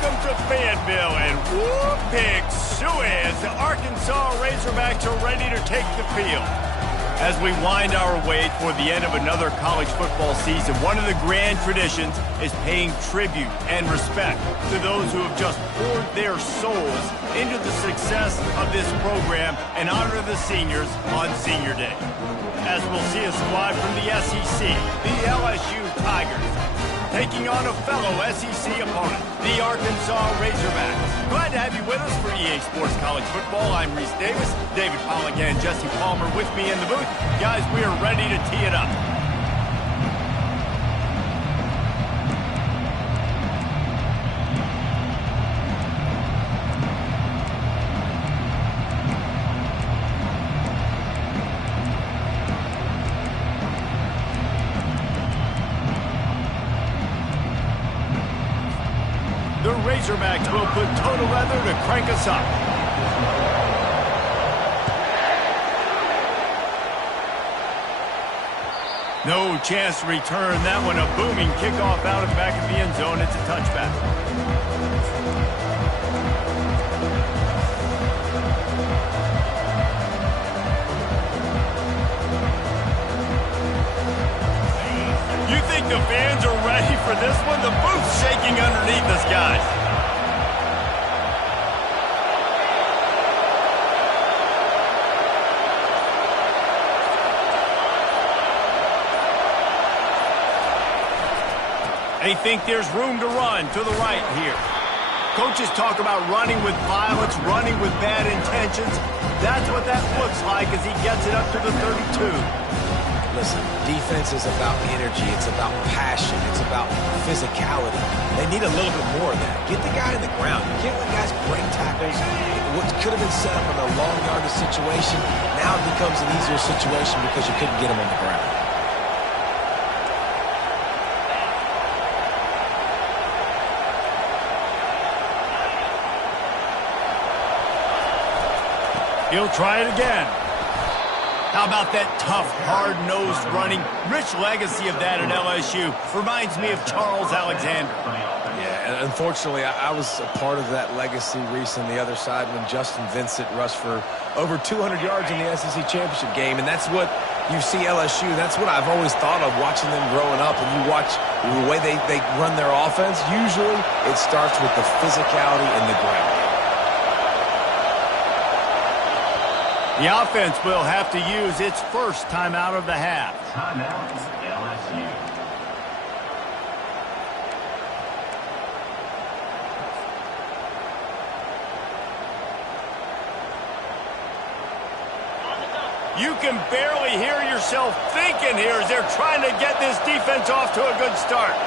Welcome to Fayetteville, and whoop, pig suey as the Arkansas Razorbacks are ready to take the field. As we wind our way toward the end of another college football season, one of the grand traditions is paying tribute and respect to those who have just poured their souls into the success of this program and honor the seniors on Senior Day. As we'll see a squad from the SEC, the LSU Tigers, taking on a fellow SEC opponent, the Arkansas Razorbacks. Glad to have you with us for EA Sports College Football. I'm Reese Davis, David Pollack and Jesse Palmer with me in the booth. Guys, we are ready to tee it up. The Razorbacks will put total leather to crank us up. No chance to return that one. A booming kickoff out of the back of the end zone. It's a touchback. You think the fans are ready for this one? The booth's shaking underneath us, guys. They think there's room to run to the right here. Coaches talk about running with violence, running with bad intentions. That's what that looks like as he gets it up to the 32. Listen, defense is about energy. It's about passion. It's about physicality. They need a little bit more of that. Get the guy in the ground. You can't let guys break tackles. What could have been set up in a long yardage situation, now it becomes an easier situation because you couldn't get him on the ground. He'll try it again. How about that tough, hard-nosed running? Rich legacy of that at LSU. Reminds me of Charles Alexander. Yeah, and unfortunately, I was a part of that legacy, Reese, on the other side when Justin Vincent rushed for over 200 yards in the SEC championship game, and that's what you see LSU. That's what I've always thought of watching them growing up, and you watch the way they run their offense. Usually, it starts with the physicality in the ground. The offense will have to use its first timeout of the half. Timeout, LSU. You can barely hear yourself thinking here as they're trying to get this defense off to a good start.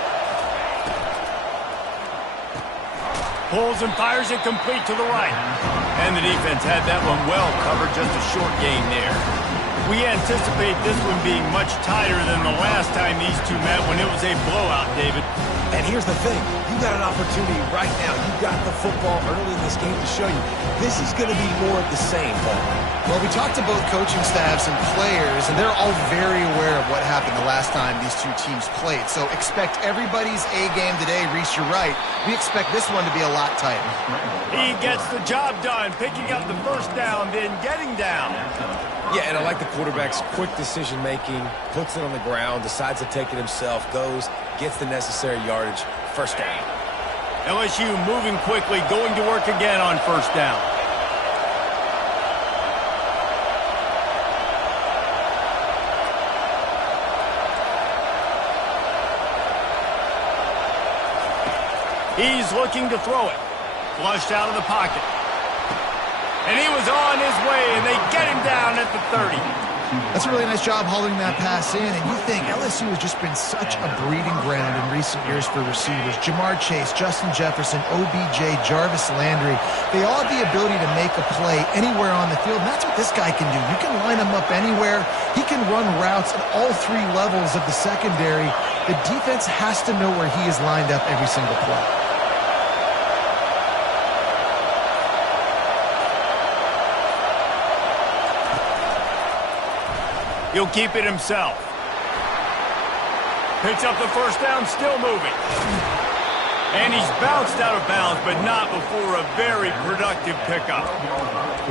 Pulls and fires it complete to the right. And the defense had that one well covered, just a short gain there. We anticipate this one being much tighter than the last time these two met when it was a blowout, David. And here's the thing. You got an opportunity right now. You got the football early in this game to show you this is going to be more of the same, Paul. Well, we talked to both coaching staffs and players, and they're all very aware of what happened the last time these two teams played. So expect everybody's A game today. Reese, you're right. We expect this one to be a lot tighter. He gets the job done, picking up the first down, then getting down. Yeah, and I like the quarterback's quick decision-making, puts it on the ground, decides to take it himself, goes, gets the necessary yardage, first down. LSU moving quickly, going to work again on first down. He's looking to throw it. Flushed out of the pocket. And he was on his way, and they get him down at the 30. That's a really nice job hauling that pass in, and you think LSU has just been such a breeding ground in recent years for receivers. Jamar Chase, Justin Jefferson, OBJ, Jarvis Landry, they all have the ability to make a play anywhere on the field, and that's what this guy can do. You can line him up anywhere. He can run routes at all three levels of the secondary. The defense has to know where he is lined up every single play. He'll keep it himself. Picks up the first down, still moving. And he's bounced out of bounds, but not before a very productive pickup.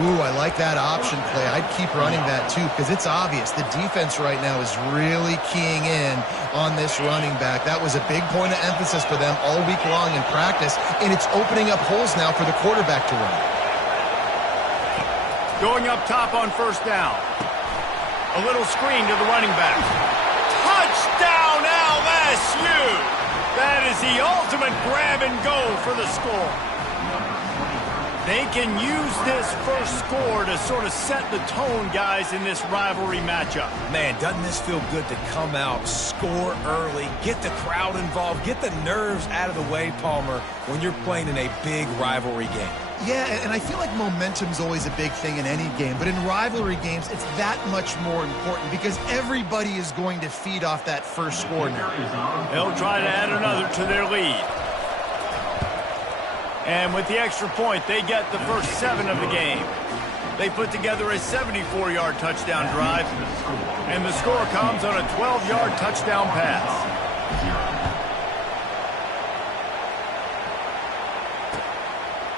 Ooh, I like that option play. I'd keep running that too because it's obvious the defense right now is really keying in on this running back. That was a big point of emphasis for them all week long in practice, and it's opening up holes now for the quarterback to run. Going up top on first down. A little screen to the running back. Touchdown LSU! That is the ultimate grab and go for the score. They can use this first score to sort of set the tone, guys, in this rivalry matchup. Man, doesn't this feel good to come out, score early, get the crowd involved, get the nerves out of the way, Palmer, when you're playing in a big rivalry game? Yeah, and I feel like momentum's always a big thing in any game, but in rivalry games, it's that much more important because everybody is going to feed off that first score now. They'll try to add another to their lead. And with the extra point, they get the first 7 of the game. They put together a 74-yard touchdown drive, and the score comes on a 12-yard touchdown pass.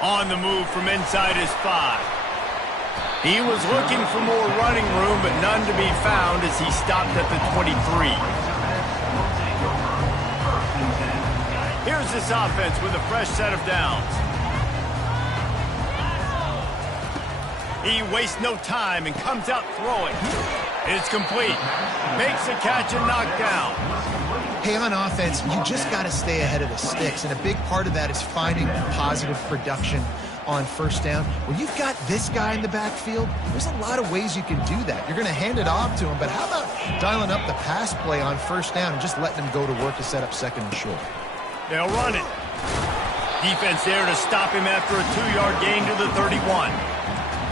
On the move from inside his 5. He was looking for more running room, but none to be found as he stopped at the 23. Here's this offense with a fresh set of downs. He wastes no time and comes out throwing. It's complete. Makes a catch and knocked down. Hey, on offense, you just got to stay ahead of the sticks, and a big part of that is finding positive production on first down. When you've got this guy in the backfield, there's a lot of ways you can do that. You're going to hand it off to him, but how about dialing up the pass play on first down and just letting him go to work to set up second and short? They'll run it. Defense there to stop him after a 2-yard gain to the 31.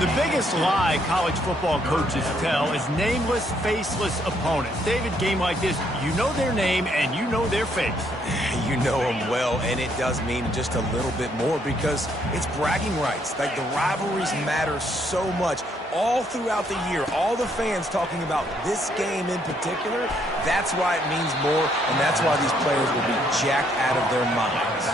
The biggest lie college football coaches tell is nameless, faceless opponents. David, game like this, you know their name and you know their face. You know them well, and it does mean just a little bit more because it's bragging rights. Like, the rivalries matter so much all throughout the year. All the fans talking about this game in particular, that's why it means more, and that's why these players will be jacked out of their minds.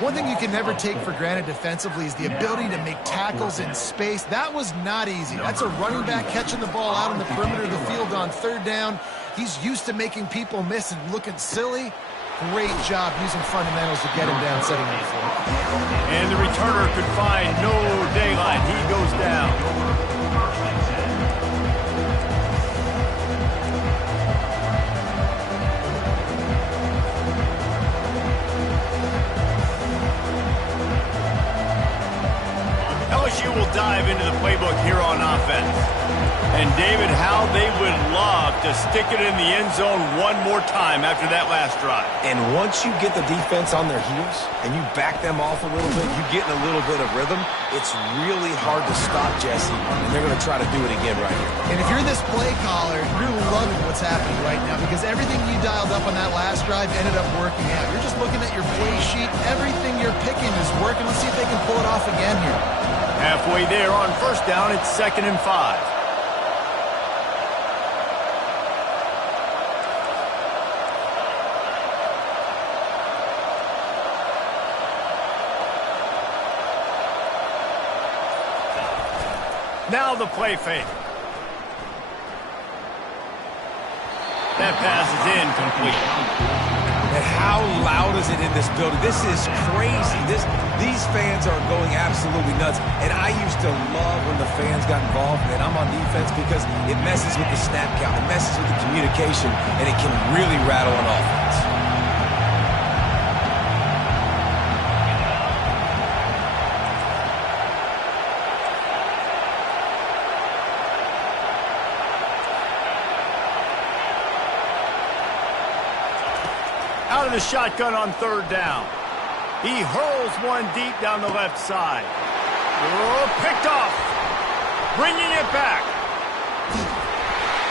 One thing you can never take for granted defensively is the ability to make tackles in space. That was not easy. That's a running back catching the ball out on the perimeter of the field on third down. He's used to making people miss and looking silly. Great job using fundamentals to get him down, setting him the floor. And the returner could find no daylight. He goes down. LSU will dive into the playbook here on offense. And David, how they would love to stick it in the end zone one more time after that last drive. And once you get the defense on their heels and you back them off a little bit, you get in a little bit of rhythm, it's really hard to stop, Jesse, and they're going to try to do it again right here. And if you're this play caller, you're loving what's happening right now because everything you dialed up on that last drive ended up working out. You're just looking at your play sheet. Everything you're picking is working. Let's see if they can pull it off again here. Halfway there on first down, it's 2nd and 5. Now the play fake. That pass is incomplete. And how loud is it in this building? This is crazy. These fans are going absolutely nuts. And I used to love when the fans got involved, and I'm on defense because it messes with the snap count. It messes with the communication, and it can really rattle an offense. Out of the shotgun on third down. He hurls one deep down the left side. Oh, picked off. Bringing it back.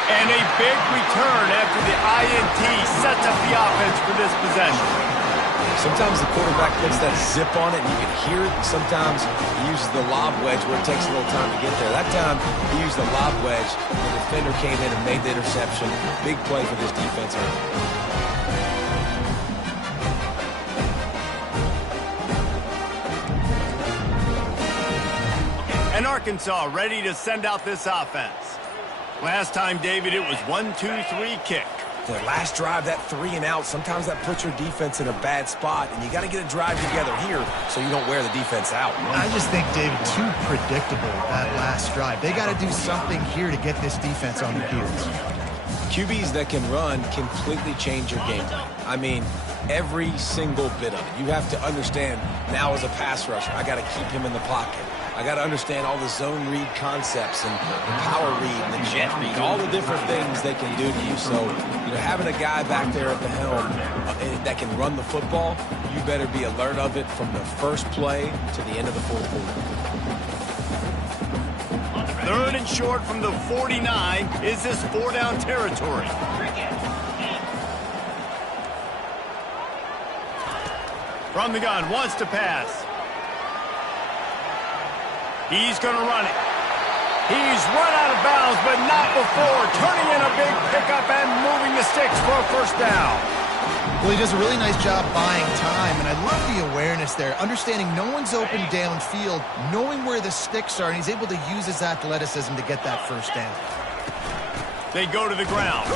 And a big return after the INT sets up the offense for this possession. Sometimes the quarterback puts that zip on it and you can hear it. Sometimes he uses the lob wedge where it takes a little time to get there. That time he used the lob wedge. The defender came in and made the interception. Big play for this defense early. And Arkansas ready to send out this offense. Last time, David, it was 1-2-3 kick. The last drive, that 3 and out, sometimes that puts your defense in a bad spot, and you got to get a drive together here so you don't wear the defense out. I just think, David, too predictable, that last drive. They got to do something here to get this defense on their heels. QBs that can run completely change your game plan. I mean, every single bit of it. You have to understand, now as a pass rusher, I got to keep him in the pocket. I got to understand all the zone read concepts and the power read and the jet read, all the different things they can do to you. So, having a guy back there at the helm that can run the football, you better be alert of it from the first play to the end of the fourth quarter. 3rd and short from the 49. Is this 4-down territory? From the gun, wants to pass. He's going to run it. He's run out of bounds, but not before turning in a big pickup and moving the sticks for a first down. Well, he does a really nice job buying time, and I love the awareness there, understanding no one's open downfield, knowing where the sticks are, and he's able to use his athleticism to get that first down. They go to the ground.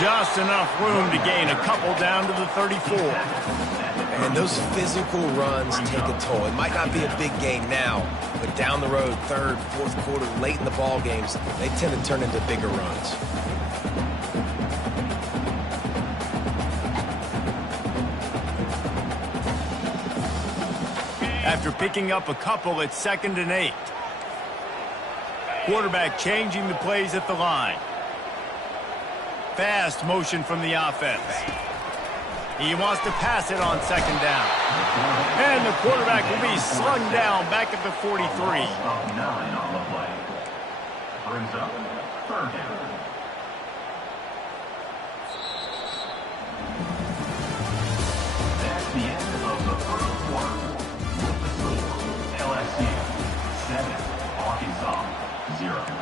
Just enough room to gain a couple down to the 34. And those physical runs take a toll. It might not be a big game now, but down the road, 3rd, 4th quarter, late in the ball games, they tend to turn into bigger runs. After picking up a couple, it's 2nd and 8. Quarterback changing the plays at the line. Fast motion from the offense. He wants to pass it on 2nd down. And the quarterback will be slung down back at the 43. 9 on the play. Brings up 3rd down. That's the end of the first quarter. With the score, LSU 7, Arkansas 0.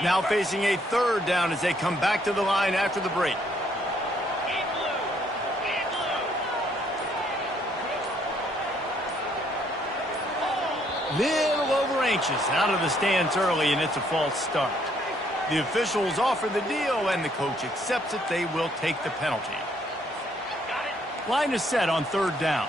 Now facing a 3rd down as they come back to the line after the break. Little over anxious, out of the stance early, and it's a false start. The officials offer the deal, and the coach accepts it. They will take the penalty. Line is set on 3rd down.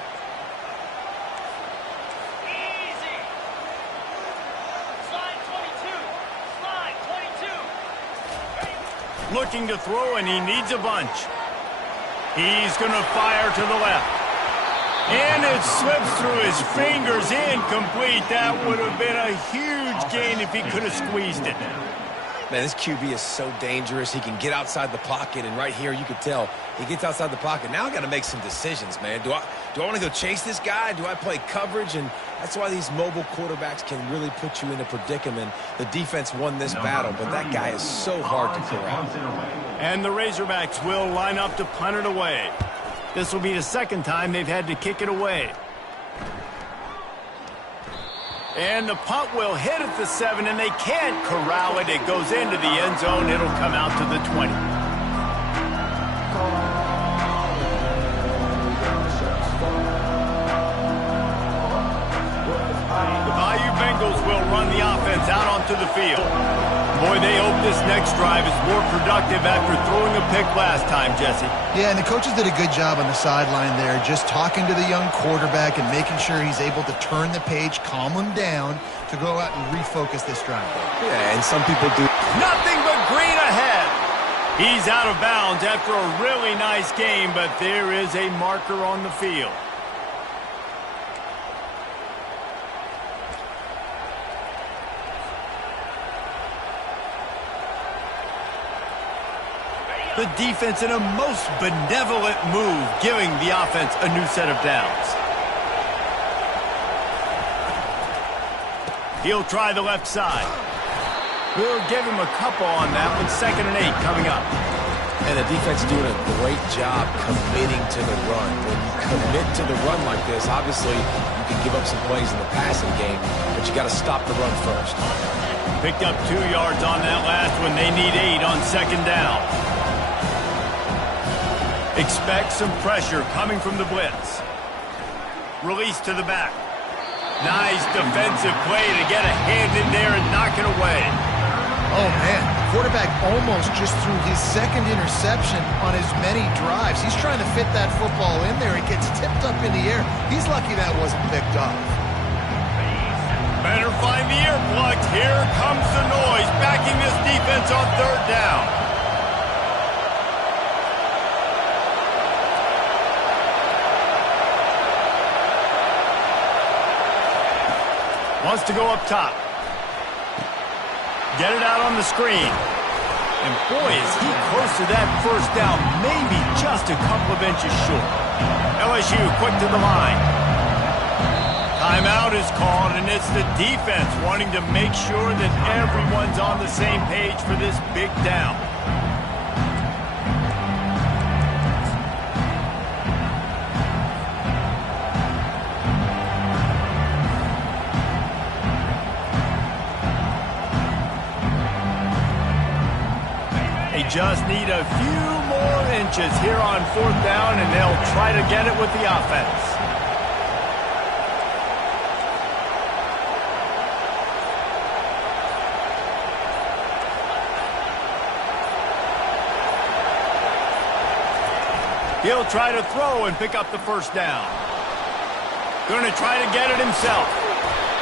Looking to throw, and he needs a bunch. He's going to fire to the left. And it slips through his fingers, incomplete. That would have been a huge gain if he could have squeezed it. Man, this QB is so dangerous. He can get outside the pocket, and right here you could tell he gets outside the pocket. Now I got to make some decisions, man. Do I want to go chase this guy? Do I play coverage? And that's why these mobile quarterbacks can really put you in a predicament. The defense won this battle, but that guy is so hard to corral. And the Razorbacks will line up to punt it away. This will be the 2nd time they've had to kick it away. And the punt will hit at the 7, and they can't corral it. It goes into the end zone. It'll come out to the 20. The Bayou Bengals will run the offense out onto the field. Boy, they hope this next drive is more productive after throwing a pick last time, Jesse. Yeah, and the coaches did a good job on the sideline there, just talking to the young quarterback and making sure he's able to turn the page, calm him down to go out and refocus this drive. Yeah, and some people do. Nothing but green ahead. He's out of bounds after a really nice game, but there is a marker on the field. The defense in a most benevolent move, giving the offense a new set of downs. He'll try the left side. We'll give him a couple on that one. 2nd and 8 coming up. And the defense doing a great job committing to the run. When you commit to the run like this, obviously you can give up some plays in the passing game, but you got to stop the run first. Picked up 2 yards on that last one. They need 8 on second down. Expect some pressure coming from the blitz. Release to the back. Nice defensive play to get a hand in there and knock it away. Oh, man. The quarterback almost just threw his second interception on as many drives. He's trying to fit that football in there. It gets tipped up in the air. He's lucky that wasn't picked off. Better find the earplugs. Here comes the noise, backing this defense on third down. Wants to go up top. Get it out on the screen. And boy, is he close to that first down, maybe just a couple of inches short. LSU quick to the line. Timeout is called, and it's the defense wanting to make sure that everyone's on the same page for this big down. Just need a few more inches here on fourth down, and they'll try to get it with the offense. He'll try to throw and pick up the first down. Going to try to get it himself.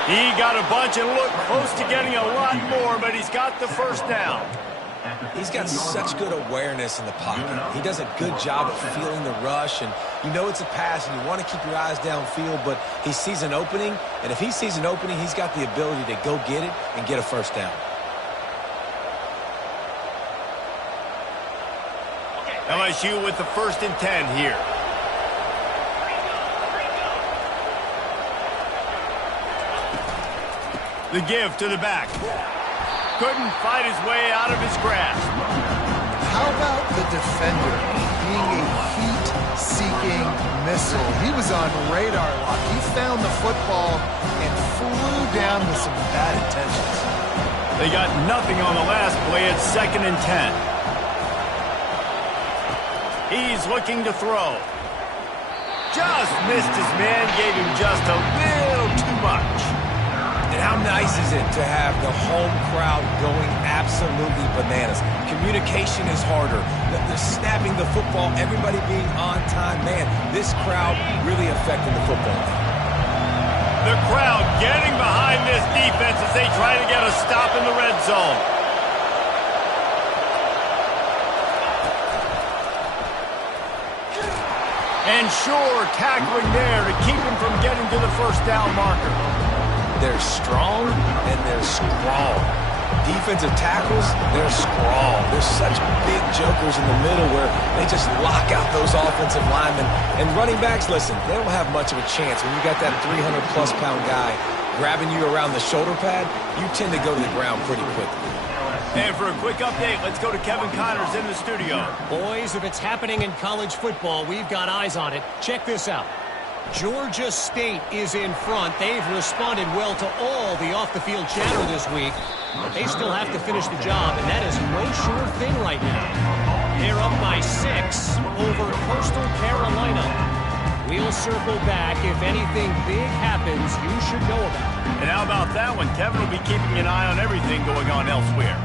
He got a bunch and looked close to getting a lot more, but he's got the first down. He's got such good awareness in the pocket. He does a good job of feeling the rush, and you know it's a pass, and you want to keep your eyes downfield, but he sees an opening, and if he sees an opening, he's got the ability to go get it and get a first down. LSU with the 1st and 10 here. The give to the back. Couldn't fight his way out of his grasp. How about the defender being a heat-seeking missile? He was on radar lock. He found the football and flew down with some bad intentions. They got nothing on the last play. It's 2nd and 10. He's looking to throw. Just missed his man, gave him just a little too much. And how nice is it to have the home crowd going absolutely bananas? Communication is harder. They're snapping the football, everybody being on time. Man, this crowd really affecting the football. The crowd getting behind this defense as they try to get a stop in the red zone. And sure, tackling there to keep him from getting to the first down marker. They're strong, and they're scrawl. Defensive tackles, they're scrawl. There's such big jokers in the middle where they just lock out those offensive linemen. And running backs, listen, they don't have much of a chance. When you got that 300-plus pound guy grabbing you around the shoulder pad, you tend to go to the ground pretty quickly. And for a quick update, let's go to Kevin Connors in the studio. Boys, if it's happening in college football, we've got eyes on it. Check this out. Georgia State is in front. They've responded well to all the off-the-field chatter this week. But they still have to finish the job, and that is no sure thing right now. They're up by 6 over Coastal Carolina. We'll circle back. If anything big happens, you should know about it. And how about that one? Kevin will be keeping an eye on everything going on elsewhere.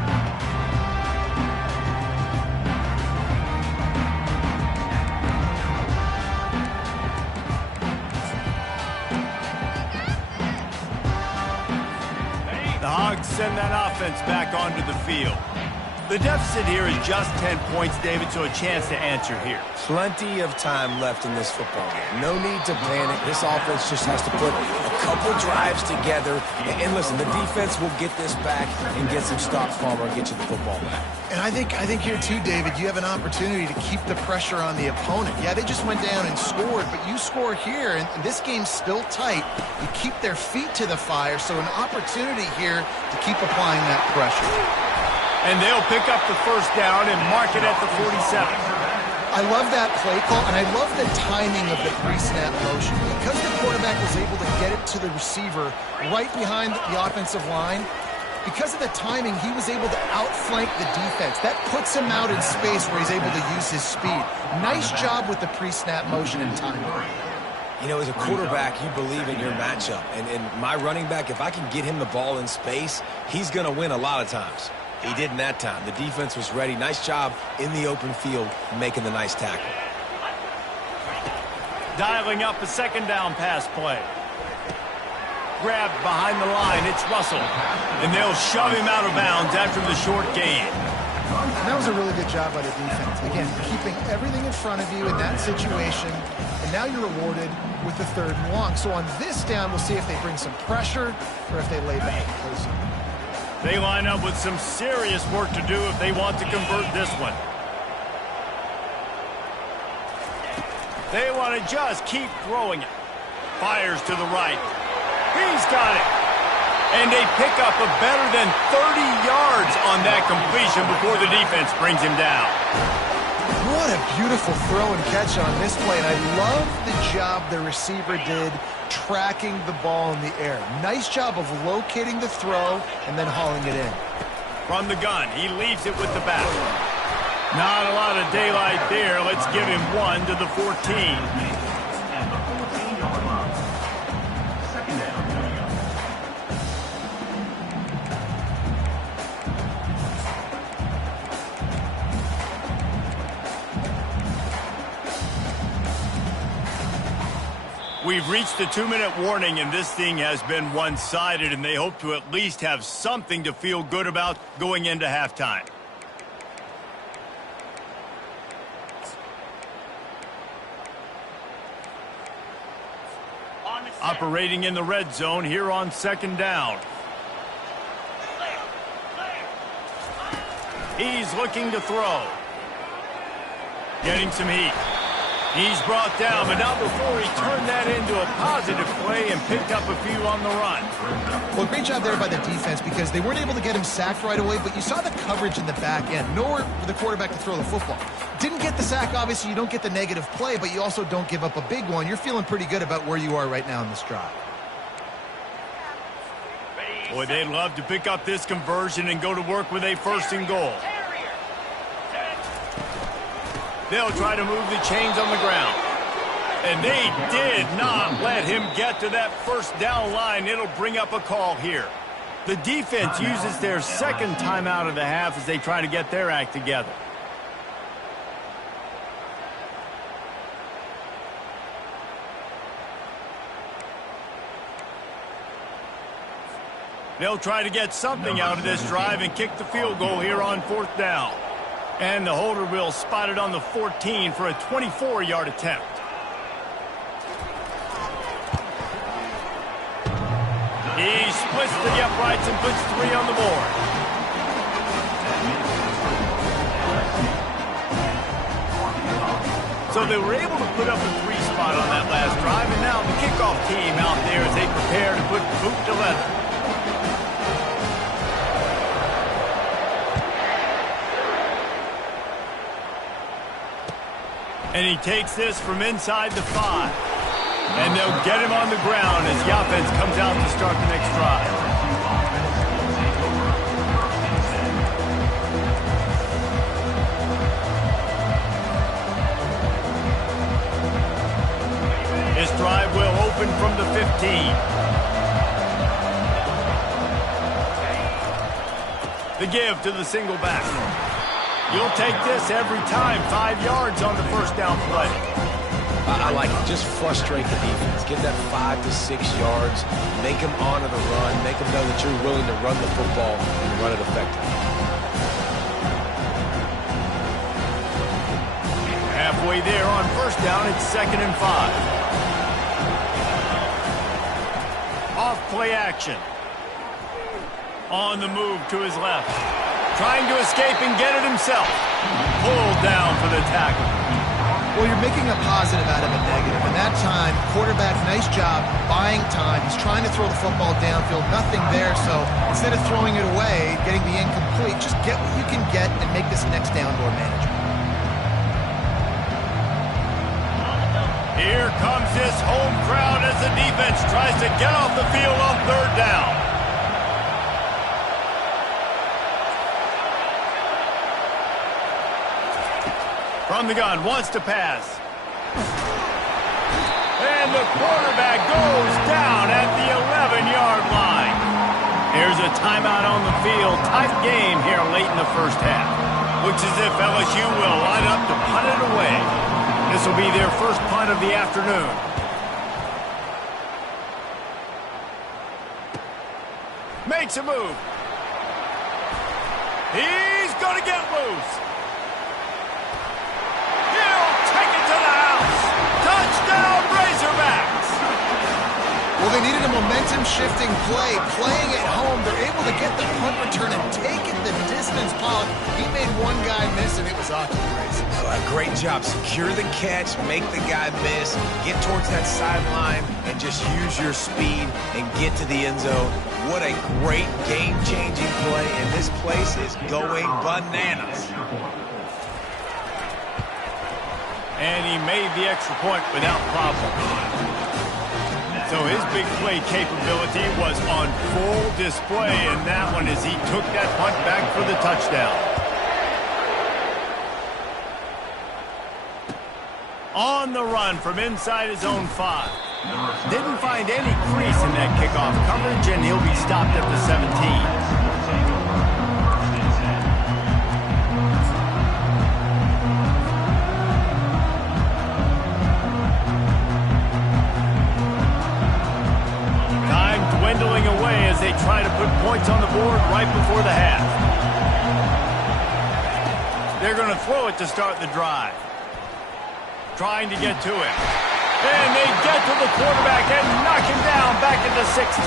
Send that offense back onto the field. The deficit here is just 10 points, David, so a chance to answer here. Plenty of time left in this football game. No need to panic. This offense just has to put a couple drives together. And listen, the defense will get this back and get some stops, Palmer, and get you the football back. And I think here too, David, you have an opportunity to keep the pressure on the opponent. Yeah, they just went down and scored, but you score here, and this game's still tight. You keep their feet to the fire, so an opportunity here to keep applying that pressure. And they'll pick up the first down and mark it at the 47. I love that play call, and I love the timing of the pre-snap motion. Because the quarterback was able to get it to the receiver right behind the offensive line, Because of the timing, he was able to outflank the defense. That puts him out in space where he's able to use his speed. Nice job with the pre-snap motion and timing. You know, as a quarterback, you believe in your matchup. And my running back, if I can get him the ball in space, he's going to win a lot of times. He didn't that time. The defense was ready. Nice job in the open field making the nice tackle. Dialing up a second down pass play. Grabbed behind the line. It's Russell. And they'll shove him out of bounds after the short gain. And that was a really good job by the defense. Again, keeping everything in front of you in that situation. And now you're rewarded with the 3rd and long. So on this down, we'll see if they bring some pressure or if they lay back and play some. They line up with some serious work to do if they want to convert this one. They want to just keep throwing it. Fires to the right. He's got it. And they pick up a better than 30 yards on that completion before the defense brings him down. What a beautiful throw and catch on this play. And I love the job the receiver did tracking the ball in the air. Nice job of locating the throw and then hauling it in. From the gun, he leaves it with the back. Not a lot of daylight there. Let's give him 1 to the 14. And the 14-yard line. Second down coming up. We've reached the 2-minute warning, and this thing has been one-sided, and they hope to at least have something to feel good about going into halftime. Operating in the red zone here on 2nd down. He's looking to throw. Getting some heat. He's brought down, but not before he turned that into a positive play and picked up a few on the run. Well, great job there by the defense because they weren't able to get him sacked right away, but you saw the coverage in the back end. Nowhere for the quarterback to throw the football. Didn't get the sack, obviously. You don't get the negative play, but you also don't give up a big one. You're feeling pretty good about where you are right now in this drive. Boy, they'd love to pick up this conversion and go to work with a 1st and goal. They'll try to move the chains on the ground. And they did not let him get to that 1st down line. It'll bring up a call here. The defense uses their 2nd timeout of the half as they try to get their act together. They'll try to get something out of this drive and kick the field goal here on 4th down. And the holder will spot it on the 14 for a 24-yard attempt. He splits to the uprights and puts 3 on the board. So they were able to put up a 3 spot on that last drive, and now the kickoff team out there as they prepare to put boot to leather. And he takes this from inside the 5. And they'll get him on the ground as the offense comes out to start the next drive. This drive will open from the 15. The give to the single back. You'll take this every time. 5 yards on the 1st down play. I like it. Just frustrate the defense. Give that 5 to 6 yards. Make them honor the run. Make them know that you're willing to run the football and run it effectively. Halfway there on 1st down, it's 2nd and 5. Off play action. On the move to his left. Trying to escape and get it himself. Pulled down for the tackle. Well, you're making a positive out of a negative. And that time, quarterback, nice job, buying time. He's trying to throw the football downfield. Nothing there, so instead of throwing it away, getting the incomplete, just get what you can get and make this next down more manageable. Here comes this home crowd as the defense tries to get off the field on 3rd down. From the gun, wants to pass. And the quarterback goes down at the 11-yard line. Here's a timeout on the field. Tight game here late in the first half. Looks as if LSU will line up to punt it away. This will be their first punt of the afternoon. Makes a move. He's going to get loose. He'll take it to the house. Touchdown, Razorbacks. Well, they needed a momentum-shifting play. Playing at home, they're able to get the punt return and take it the distance. Pollock, he made one guy miss, and it was off to the races. Great job. Secure the catch, make the guy miss, get towards that sideline, and just use your speed and get to the end zone. What a great game-changing play, and this place is going bananas. And he made the extra point without problem. So his big play capability was on full display in that one as he took that punt back for the touchdown. On the run from inside his own 5. Didn't find any crease in that kickoff coverage, and he'll be stopped at the 17. Dwindling away as they try to put points on the board right before the half. They're going to throw it to start the drive. Trying to get to it. And they get to the quarterback and knock him down back at the 16.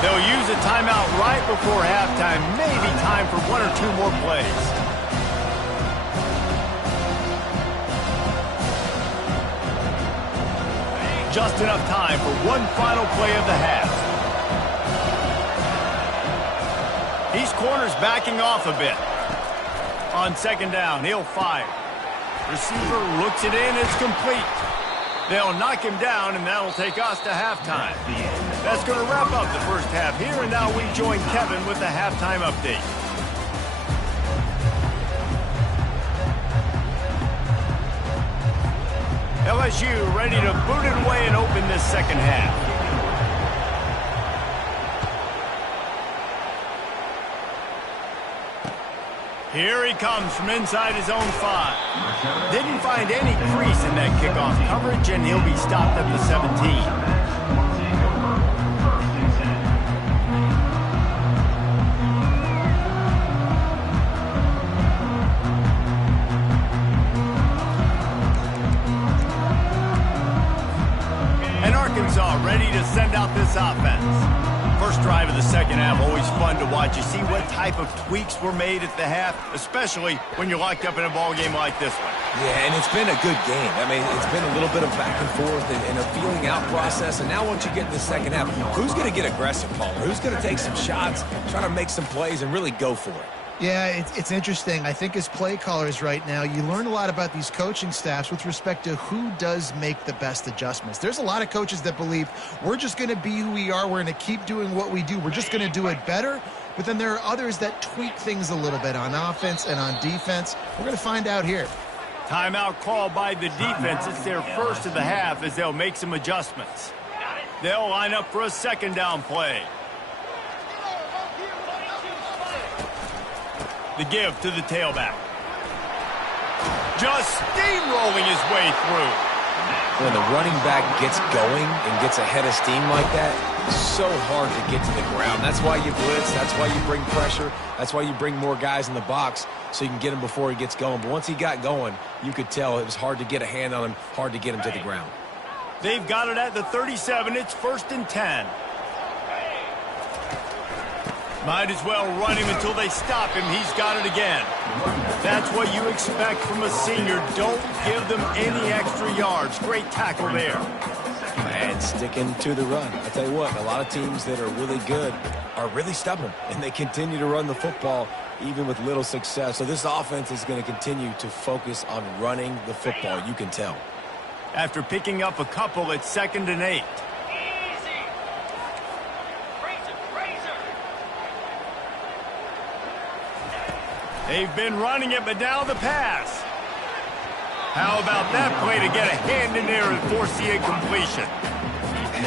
They'll use a timeout right before halftime. Maybe time for one or two more plays. Just enough time for one final play of the half. These corners backing off a bit. On second down, he'll fire. Receiver looks it in, it's complete. They'll knock him down, and that'll take us to halftime. That's going to wrap up the first half here, and now we join Kevin with the halftime update. LSU ready to boot it away and open this second half. Here he comes from inside his own 5. Didn't find any crease in that kickoff coverage, and he'll be stopped at the 17. Arkansas ready to send out this offense. First drive of the second half, always fun to watch. You see what type of tweaks were made at the half, especially when you're locked up in a ball game like this one. Yeah, and it's been a good game. I mean, it's been a little bit of back and forth and a feeling out process. And now once you get in the second half, who's going to get aggressive, Paul? Who's going to take some shots, try to make some plays, and really go for it? Yeah, it's interesting. I think as play callers right now, you learn a lot about these coaching staffs with respect to who does make the best adjustments. There's a lot of coaches that believe we're just going to be who we are. We're going to keep doing what we do. We're just going to do it better. But then there are others that tweak things a little bit on offense and on defense. We're going to find out here. Timeout called by the defense. It's their first of the half as they'll make some adjustments. They'll line up for a second down play. The give to the tailback. Just steamrolling his way through. When the running back gets going and gets ahead of steam like that, it's so hard to get to the ground. That's why you blitz. That's why you bring pressure. That's why you bring more guys in the box so you can get him before he gets going. But once he got going, you could tell it was hard to get a hand on him, hard to get him to the ground. They've got it at the 37. It's 1st and 10. Might as well run him until they stop him. He's got it again. That's what you expect from a senior. Don't give them any extra yards. Great tackle there. And sticking to the run. I tell you what, a lot of teams that are really good are really stubborn, and they continue to run the football even with little success. So this offense is going to continue to focus on running the football. You can tell. After picking up a couple, it's 2nd and 8. They've been running it, but now the pass. How about that play to get a hand in there and force the incompletion?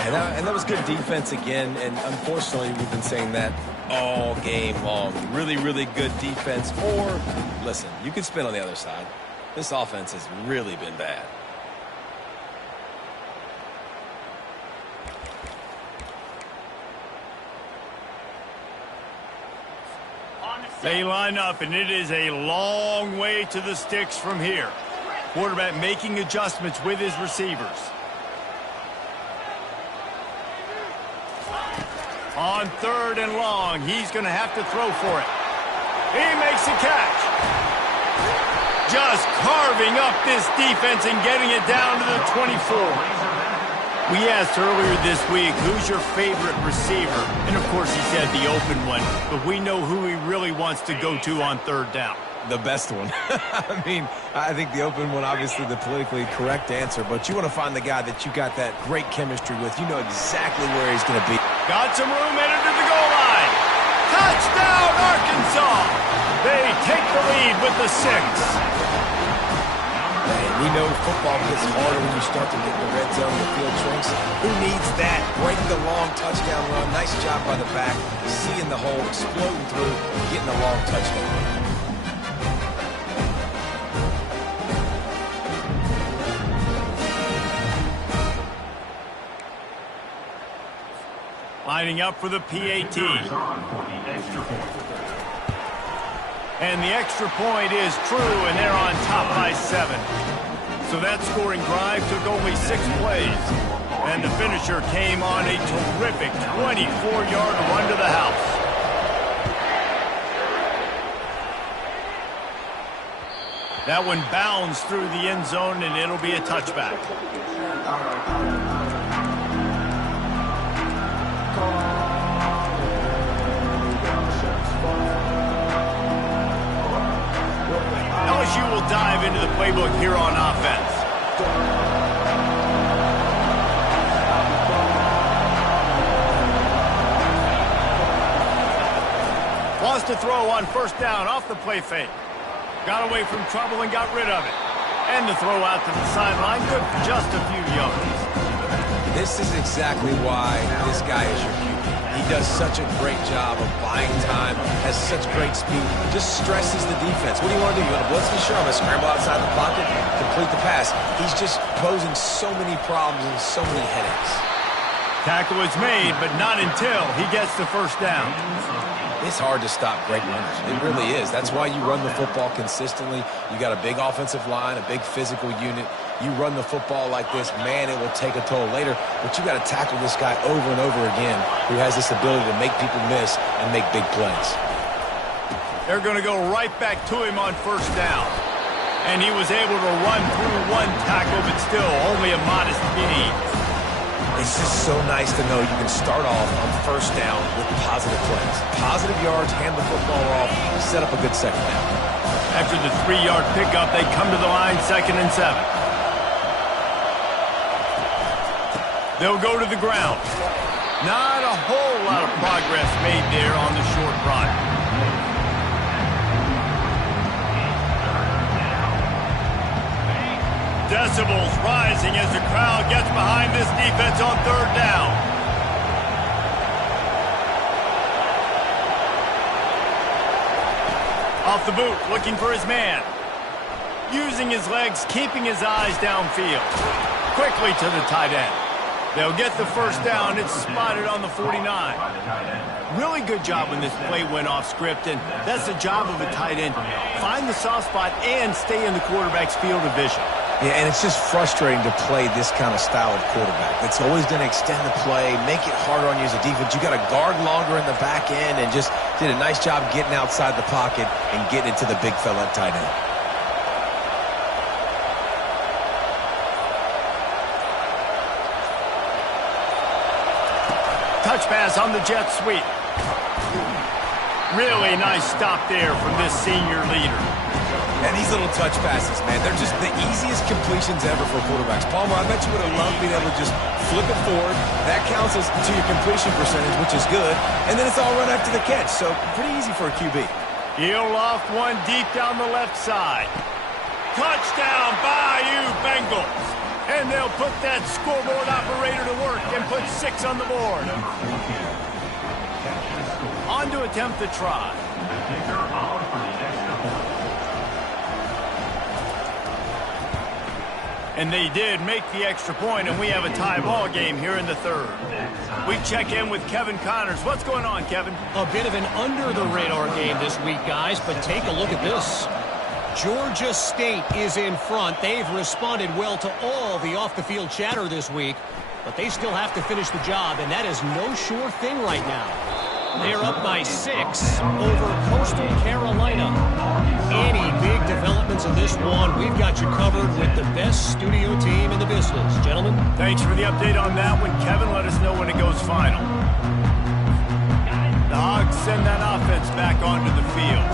And that was good defense again, and unfortunately we've been saying that all game long. Really, really good defense. Or, listen, you can spin on the other side. This offense has really been bad. They line up, and it is a long way to the sticks from here. Quarterback making adjustments with his receivers. On 3rd and long, he's going to have to throw for it. He makes a catch. Just carving up this defense and getting it down to the 24. We asked earlier this week, who's your favorite receiver? And, of course, he said the open one. But we know who he really wants to go to on 3rd down. The best one. I mean, I think the open one, obviously the politically correct answer, but you want to find the guy that you got that great chemistry with. You know exactly where he's going to be. Got some room headed to the goal line. Touchdown, Arkansas! They take the lead with the 6. And we know football gets harder when you start to get in the red zone and the field shrinks. Who needs that? Break the long touchdown run. Nice job by the back. Seeing the hole, exploding through, getting a long touchdown. Lining up for the PAT. And the extra point is true, and they're on top by 7. So that scoring drive took only 6 plays. And the finisher came on a terrific 24-yard run to the house. That one bounds through the end zone, and it'll be a touchback. LSU will dive into the playbook here on offense. Lost a throw on 1st down off the play fake. Got away from trouble and got rid of it. And the throw out to the sideline, good for just a few yards. This is exactly why this guy is your QB. He does such a great job of buying time, has such great speed, just stresses the defense. What do you want to do? You want to blitz me? Sure, I'm going to scramble outside the pocket, complete the pass. He's just posing so many problems and so many headaches. Tackle is made, but not until he gets the 1st down. It's hard to stop great runners. It really is. That's why you run the football consistently. You got a big offensive line, a big physical unit. You run the football like this, man, it will take a toll later. But you got to tackle this guy over and over again who has this ability to make people miss and make big plays. They're going to go right back to him on 1st down. And he was able to run through 1 tackle, but still only a modest gain. It's just so nice to know you can start off on 1st down with positive plays. Positive yards, hand the football off, set up a good 2nd down. After the 3-yard pickup, they come to the line 2nd and 7. They'll go to the ground. Not a whole lot of progress made there on the short run. Decibels rising as the crowd gets behind this defense on 3rd down. Off the boot, looking for his man. Using his legs, keeping his eyes downfield. Quickly to the tight end. They'll get the 1st down. It's spotted on the 49. Really good job when this play went off script, and that's the job of a tight end. Find the soft spot and stay in the quarterback's field of vision. Yeah, and it's just frustrating to play this kind of style of quarterback. It's always going to extend the play, make it harder on you as a defense. You got to guard longer in the back end, and just did a nice job getting outside the pocket and getting it to the big fella at tight end. Touch pass on the jet sweep. Really nice stop there from this senior leader. And these little touch passes, man, they're just the easiest completions ever for quarterbacks. Palmer, I bet you would have loved being able to just flip it forward. That counts as to your completion percentage, which is good. And then it's all run after the catch, so pretty easy for a QB. He'll loft one deep down the left side. Touchdown by Eagles. And they'll put that scoreboard operator to work and put 6 on the board. Number 14. Catch the score. On to attempt the try. The kicker out for the extra point. And they did make the extra point, and we have a tie ball game here in the third. We check in with Kevin Connors. What's going on, Kevin? A bit of an under-the-radar game this week, guys, but take a look at this. Georgia State is in front. They've responded well to all the off-the-field chatter this week, but they still have to finish the job, and that is no sure thing right now. They're up by 6 over Coastal Carolina. Any big developments in this one, we've got you covered with the best studio team in the business. Gentlemen. Thanks for the update on that one, Kevin. Let us know when it goes final. The Hogs send that offense back onto the field.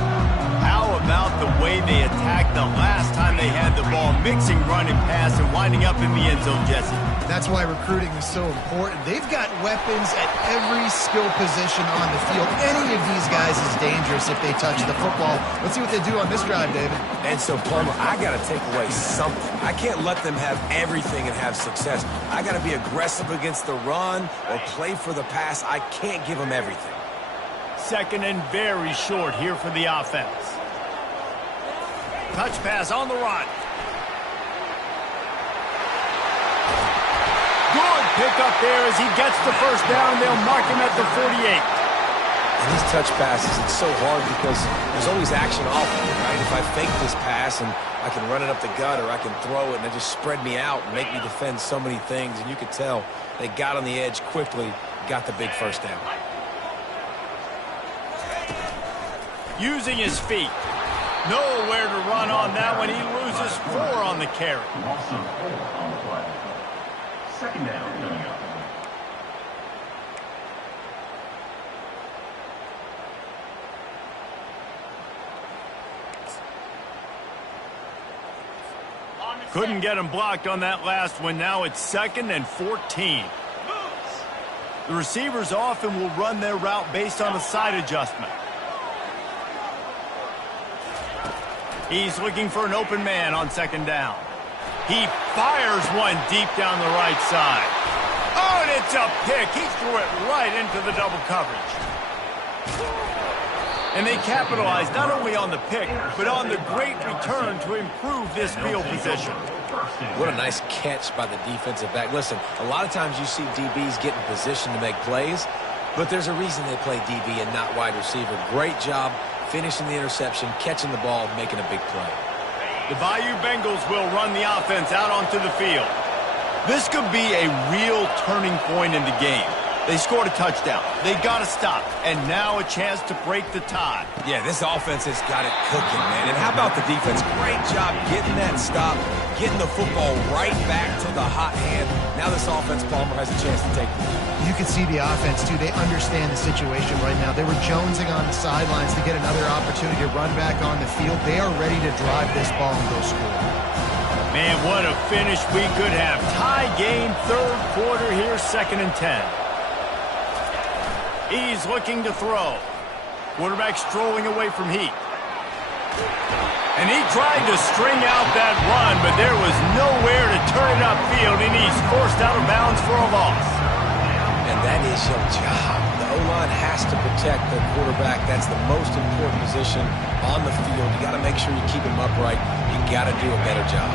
How about the way they attacked the last time they had the ball, mixing run and pass and winding up in the end zone, Jesse? That's why recruiting is so important. They've got weapons at every skill position on the field. Any of these guys is dangerous if they touch the football. Let's see what they do on this drive, David. And so, Palmer, I got to take away something. I can't let them have everything and have success. I got to be aggressive against the run or play for the pass. I can't give them everything. Second and very short here for the offense. Touch pass on the run. Good pick up there as he gets the first down. They'll mark him at the 48. And these touch passes, it's so hard because there's always action off of it, right? If I fake this pass and I can run it up the gut or I can throw it and it just spread me out and make me defend so many things. And you could tell they got on the edge quickly, got the big first down. Using his feet. Nowhere to run on that one. He loses 4 on the carry. Loss of 4 on the play. Second down coming up. Couldn't get him blocked on that last one. Now it's 2nd and 14. The receivers often will run their route based on a side adjustment. He's looking for an open man on 2nd down. He fires one deep down the right side. Oh, and it's a pick. He threw it right into the double coverage. And they capitalized not only on the pick, but on the great return to improve this field position. What a nice catch by the defensive back. Listen, a lot of times you see DBs get in position to make plays, but there's a reason they play DB and not wide receiver. Great job finishing the interception, catching the ball, making a big play. The Bayou Bengals will run the offense out onto the field. This could be a real turning point in the game. They scored a touchdown. They got to stop. And now a chance to break the tie. Yeah, this offense has got it cooking, man. And how about the defense? Great job getting that stop, getting the football right back to the hot hand. Now this offense, Palmer, has a chance to take it. You can see the offense, too. They understand the situation right now. They were jonesing on the sidelines to get another opportunity to run back on the field. They are ready to drive this ball and go score. Man, what a finish we could have. Tie game, 3rd quarter here, 2nd and 10. He's looking to throw. Quarterback strolling away from Heat. And he tried to string out that run, but there was nowhere to turn it upfield, and he's forced out of bounds for a loss. And that is your job. The O-line has to protect the quarterback. That's the most important position on the field. You got to make sure you keep him upright. You got to do a better job.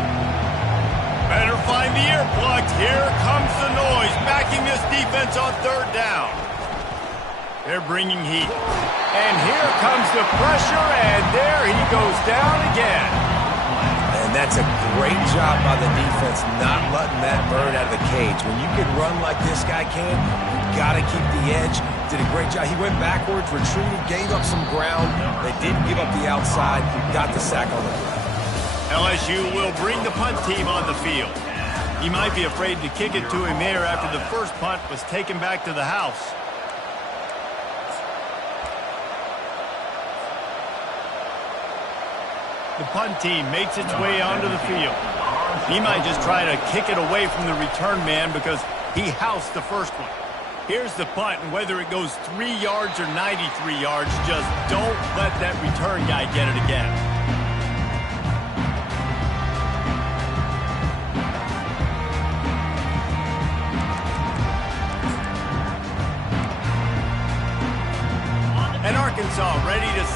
Better find the earplugs. Here comes the noise, backing this defense on 3rd down. They're bringing heat. And here comes the pressure, and there he goes down again. And that's a great job by the defense, not letting that bird out of the cage. When you can run like this guy can, you got to keep the edge. Did a great job. He went backwards, retreated, gave up some ground. They didn't give up the outside, got the sack on the play. LSU will bring the punt team on the field. He might be afraid to kick it to him there after the first punt was taken back to the house. The punt team makes its way onto the field. He might just try to kick it away from the return man because he housed the first one. Here's the punt, and whether it goes 3 yards or 93 yards, just don't let that return guy get it again.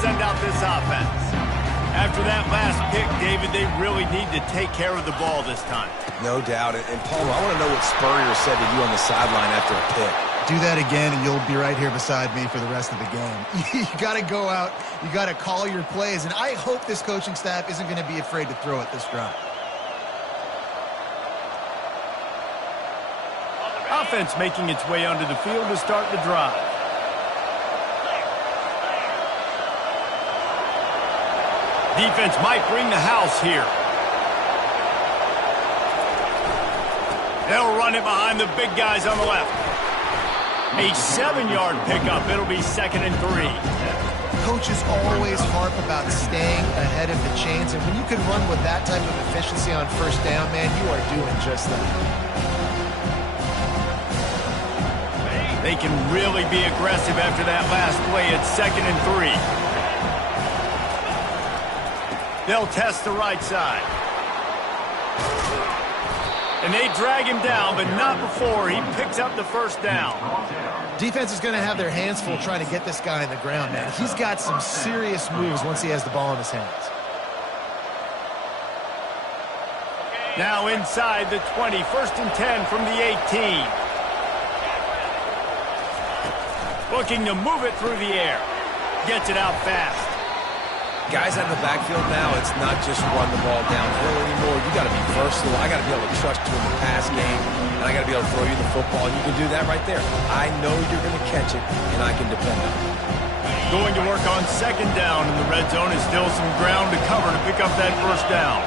send out this offense. After that last pick, David, they really need to take care of the ball this time. No doubt. And Palmer, I want to know what Spurrier said to you on the sideline after a pick. Do that again, and you'll be right here beside me for the rest of the game. You got to go out. You got to call your plays, and I hope this coaching staff isn't going to be afraid to throw it this drive. Offense making its way onto the field to start the drive. Defense might bring the house here. They'll run it behind the big guys on the left. A 7-yard pickup. It'll be 2nd and 3. Coaches always harp about staying ahead of the chains, and when you can run with that type of efficiency on first down, man, you are doing just that. They can really be aggressive after that last play at 2nd and 3. They'll test the right side. And they drag him down, but not before he picks up the first down. Defense is going to have their hands full trying to get this guy on the ground, man. He's got some serious moves once he has the ball in his hands. Now inside the 20, 1st and 10 from the 18. Looking to move it through the air. Gets it out fast. Guys out of the backfield now, it's not just run the ball downhill anymore. You got to be versatile. I got to be able to trust you in the pass game, and I got to be able to throw you the football, and you can do that right there. I know you're going to catch it, and I can depend on it. Going to work on 2nd down in the red zone is still some ground to cover to pick up that first down.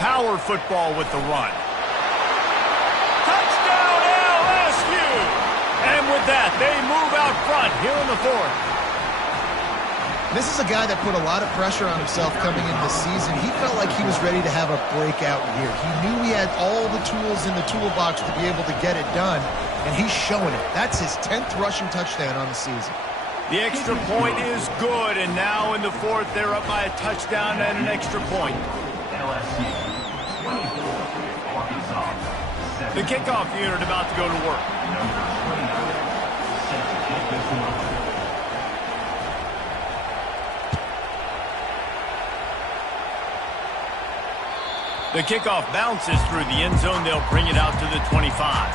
Power football with the run. Touchdown LSU! And with that, they move out front here in the 4th. This is a guy that put a lot of pressure on himself coming into the season. He felt like he was ready to have a breakout year. He knew he had all the tools in the toolbox to be able to get it done, and he's showing it. That's his 10th rushing touchdown on the season. The extra point is good, and now in the 4th, they're up by a touchdown and an extra point. LSU 24, Arkansas 7. The kickoff unit about to go to work. Number 29, set to kick this one off. The kickoff bounces through the end zone. They'll bring it out to the 25.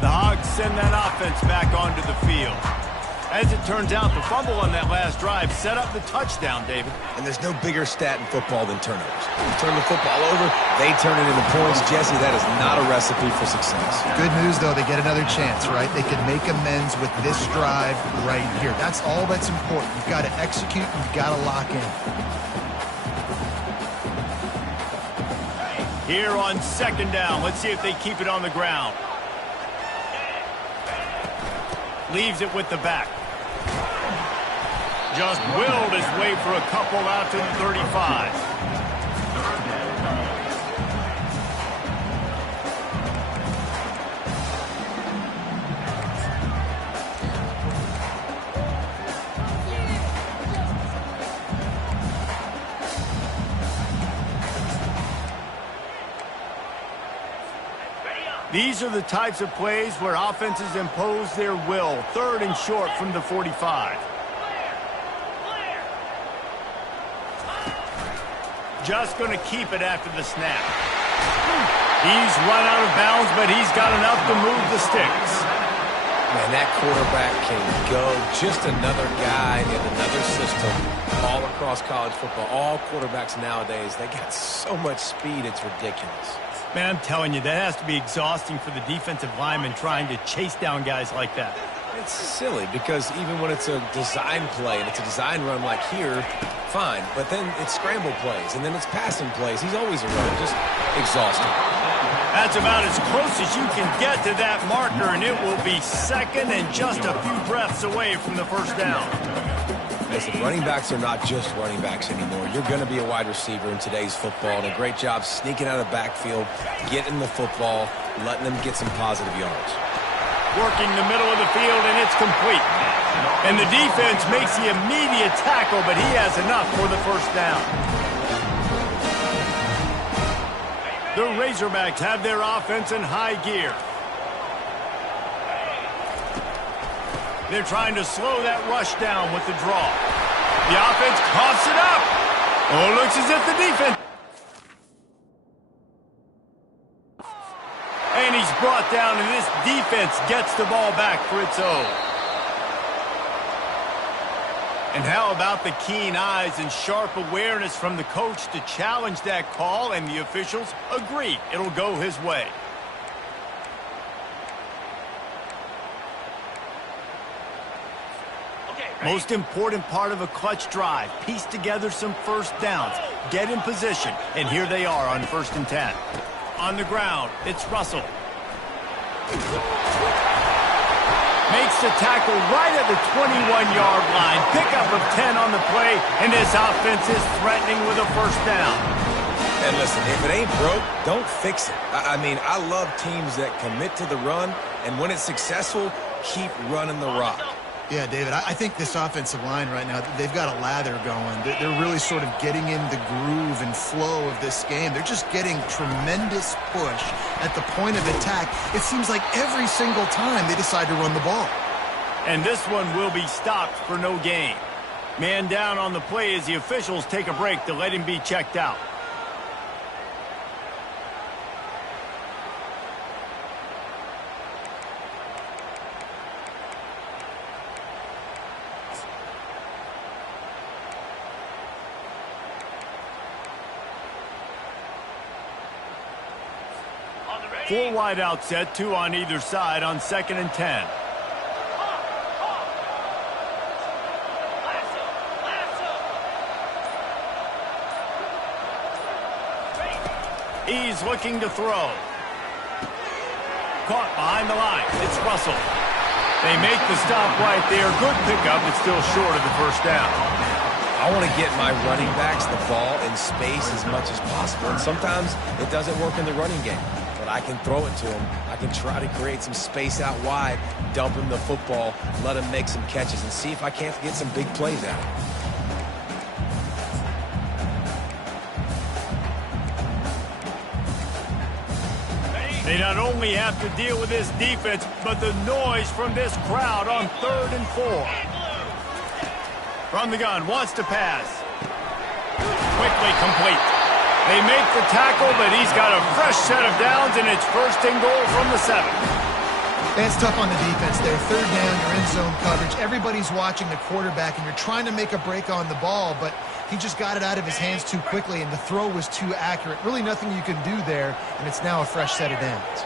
The Hogs send that offense back onto the field. As it turns out, the fumble on that last drive set up the touchdown, David. And there's no bigger stat in football than turnovers. You turn the football over, they turn it into points. Jesse, that is not a recipe for success. Good news, though, they get another chance, right? They can make amends with this drive right here. That's all that's important. You've got to execute, and you've got to lock in. Here on 2nd down, let's see if they keep it on the ground. Leaves it with the back. Just willed his way for a couple out to the 35. These are the types of plays where offenses impose their will. 3rd and short from the 45. Just going to keep it after the snap. He's run out of bounds, but he's got enough to move the sticks. Man, that quarterback can go. Just another guy in another system all across college football. All quarterbacks nowadays, they got so much speed, it's ridiculous. Man, I'm telling you, that has to be exhausting for the defensive lineman trying to chase down guys like that. It's silly because even when it's a design play and it's a design run like here, fine. But then it's scramble plays and then it's passing plays. He's always around, just exhausting. That's about as close as you can get to that marker, and it will be 2nd and just a few breaths away from the first down. Listen, running backs are not just running backs anymore. You're going to be a wide receiver in today's football, and a great job sneaking out of the backfield, getting the football, letting them get some positive yards. Working the middle of the field, and it's complete. And the defense makes the immediate tackle, but he has enough for the first down. The Razorbacks have their offense in high gear. They're trying to slow that rush down with the draw. The offense coughs it up. Oh, looks as if the defense... And he's brought down, and this defense gets the ball back for its own. And how about the keen eyes and sharp awareness from the coach to challenge that call, and the officials agree it'll go his way. Most important part of a clutch drive, piece together some first downs, get in position, and here they are on 1st and 10. On the ground, it's Russell. Makes the tackle right at the 21-yard line. Pickup of 10 on the play, and this offense is threatening with a first down. And listen, if it ain't broke, don't fix it. I mean, I love teams that commit to the run, and when it's successful, keep running the rock. Yeah, David, I think this offensive line right now, they've got a lather going. They're really sort of getting in the groove and flow of this game. They're just getting tremendous push at the point of attack. It seems like every single time they decide to run the ball. And this one will be stopped for no gain. Man down on the play as the officials take a break to let him be checked out. Four wide out set, 2 on either side on 2nd and 10. He's looking to throw. Caught behind the line. It's Russell. They make the stop right there. Good pickup, but still short of the first down. I want to get my running backs the ball in space as much as possible. And sometimes it doesn't work in the running game. But I can throw it to him. I can try to create some space out wide, dump him the football, let him make some catches, and see if I can't get some big plays out of him. They not only have to deal with this defense, but the noise from this crowd on 3rd and 4. From the gun, wants to pass. Quickly complete. They make the tackle, but he's got a fresh set of downs, and it's 1st and goal from the 7. That's tough on the defense there. 3rd down, you're in zone coverage. Everybody's watching the quarterback, and you're trying to make a break on the ball, but he just got it out of his hands too quickly, and the throw was too accurate. Really nothing you can do there, and it's now a fresh set of downs.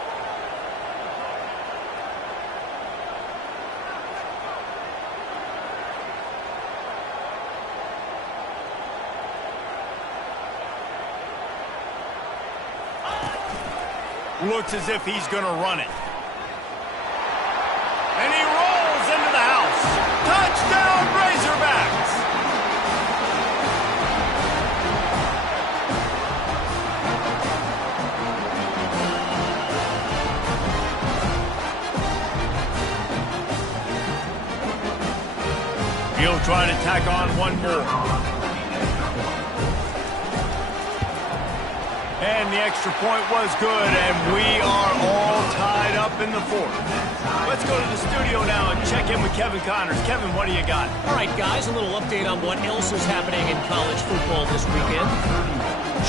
Looks as if he's going to run it. And he rolls into the house. Touchdown, Razorbacks! He'll try to tack on one more. And the extra point was good, and we are all tied up in the 4th. Let's go to the studio now and check in with Kevin Connors. Kevin, what do you got? All right, guys, a little update on what else is happening in college football this weekend.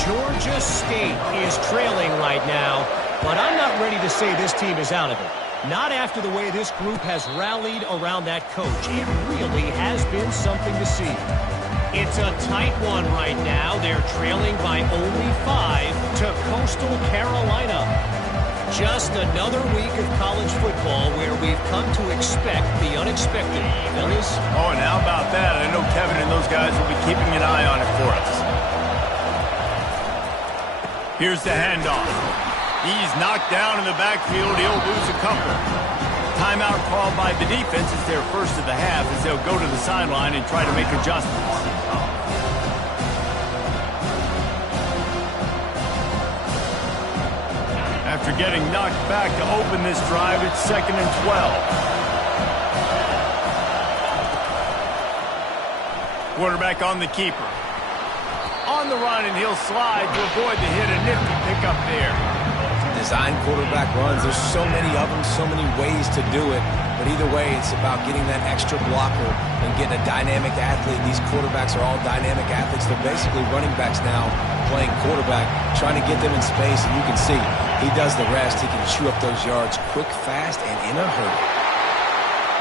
Georgia State is trailing right now, but I'm not ready to say this team is out of it. Not after the way this group has rallied around that coach. It really has been something to see. It's a tight one right now. They're trailing by only 5 to Coastal Carolina. Just another week of college football where we've come to expect the unexpected. Fellas? Oh, and how about that? I know Kevin and those guys will be keeping an eye on it for us. Here's the handoff. He's knocked down in the backfield. He'll lose a couple. Timeout called by the defense is their first of the half as they'll go to the sideline and try to make adjustments. After getting knocked back to open this drive, it's 2nd and 12. Quarterback on the keeper. On the run, and he'll slide to avoid the hit. A nifty pickup there. Design quarterback runs. There's so many of them, so many ways to do it. But either way, it's about getting that extra blocker and getting a dynamic athlete. These quarterbacks are all dynamic athletes. They're basically running backs now playing quarterback, trying to get them in space. And you can see he does the rest. He can chew up those yards quick, fast, and in a hurry.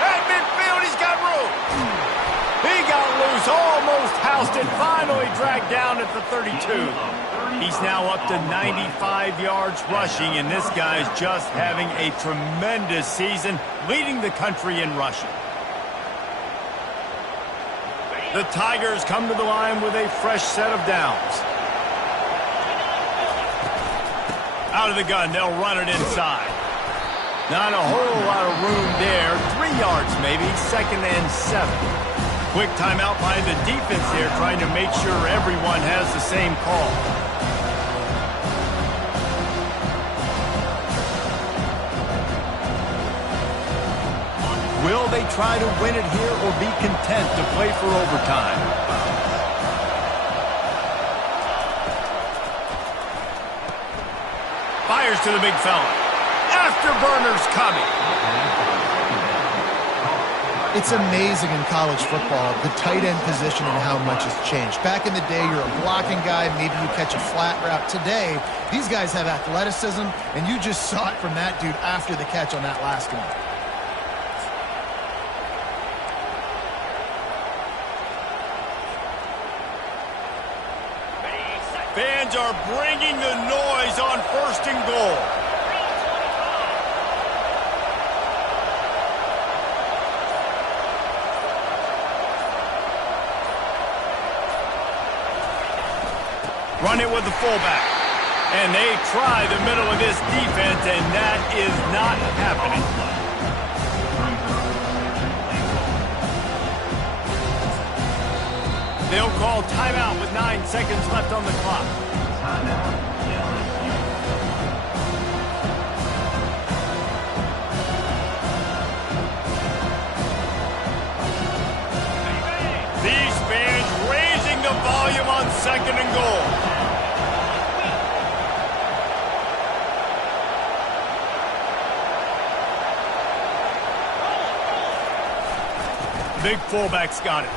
At midfield, he's got room. He got loose, almost housed it, finally dragged down at the 32. He's now up to 95 yards rushing, and this guy's just having a tremendous season, leading the country in rushing. The Tigers come to the line with a fresh set of downs. Out of the gun, they'll run it inside. Not a whole lot of room there. 3 yards maybe, 2nd and 7. Quick timeout by the defense there, trying to make sure everyone has the same call. Will they try to win it here or be content to play for overtime? Fires to the big fella. Afterburners coming. It's amazing in college football, the tight end position and how much has changed. Back in the day, you're a blocking guy, maybe you catch a flat route. Today, these guys have athleticism, and you just saw it from that dude after the catch on that last one. Fans are bringing the noise on 1st and goal. Run it with the fullback. And they try the middle of this defense, and that is not happening. They'll call timeout with 9 seconds left on the clock. These fans raising the volume on 2nd and goal. Big fullback's got it.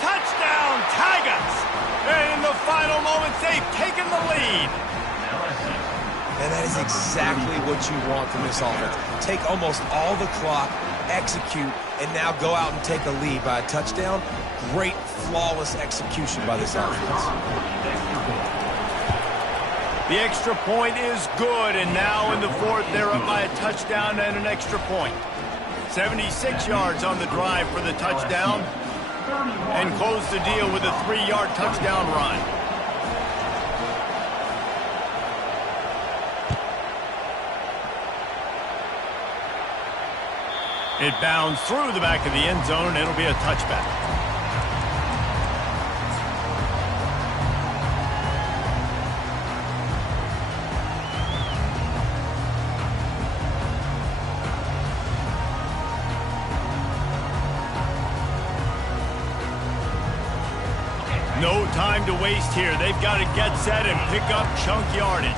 Touchdown, Tigers! And in the final moments, they've taken the lead. And that is exactly what you want from this offense. Take almost all the clock, execute, and now go out and take a lead by a touchdown. Great, flawless execution by this offense. The extra point is good, and now in the 4th, they're up by a touchdown and an extra point. 76 yards on the drive for the touchdown, and close the deal with a 3-yard touchdown run. It bounds through the back of the end zone. It'll be a touchback. No time to waste here. They've got to get set and pick up chunk yardage.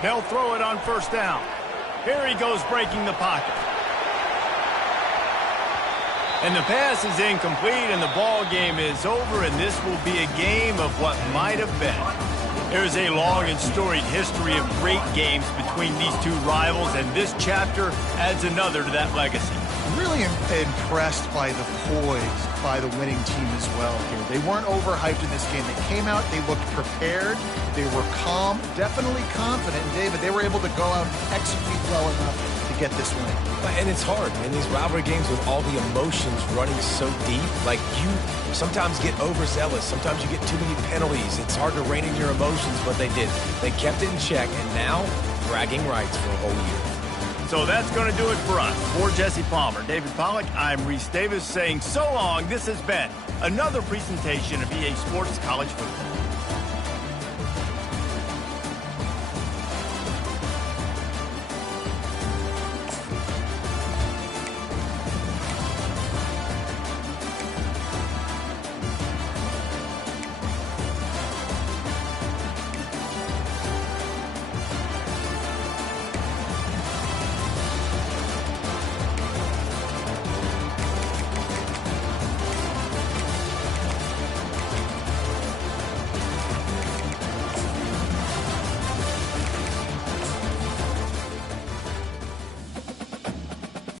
They'll throw it on 1st down. Here he goes breaking the pocket. And the pass is incomplete, and the ball game is over, and this will be a game of what might have been. There's a long and storied history of great games between these two rivals, and this chapter adds another to that legacy. Really impressed by the poise by the winning team as well here. They weren't overhyped in this game. They came out, they looked prepared, they were calm, definitely confident. And David, they were able to go out and execute well enough to get this win. And it's hard in these rivalry games with all the emotions running so deep. Like, you sometimes get overzealous. Sometimes you get too many penalties. It's hard to rein in your emotions, but they did. They kept it in check, and now bragging rights for a whole year. So that's going to do it for us. For Jesse Palmer, David Pollack, I'm Reese Davis saying so long. This has been another presentation of EA Sports College Football.